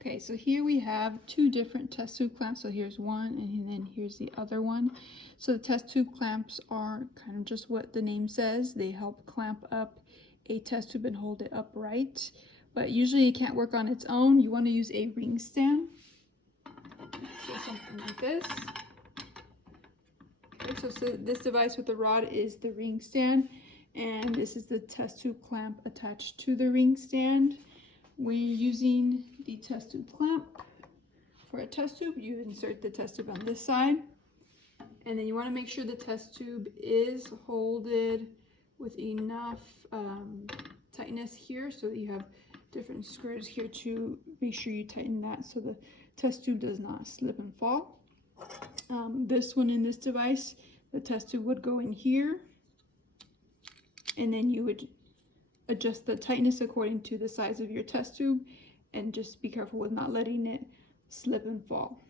Okay, so here we have two different test tube clamps. So here's one and then here's the other one. So the test tube clamps are kind of just what the name says. They help clamp up a test tube and hold it upright. But usually it can't work on its own. You want to use a ring stand. So something like this. Okay, so this device with the rod is the ring stand. And this is the test tube clamp attached to the ring stand. When you're using the test tube clamp for a test tube, you insert the test tube on this side, and then you want to make sure the test tube is holded with enough tightness here, so that you have different screws here to make sure you tighten that so the test tube does not slip and fall. This one in this device, the test tube would go in here, and then you would adjust the tightness according to the size of your test tube, and just be careful with not letting it slip and fall.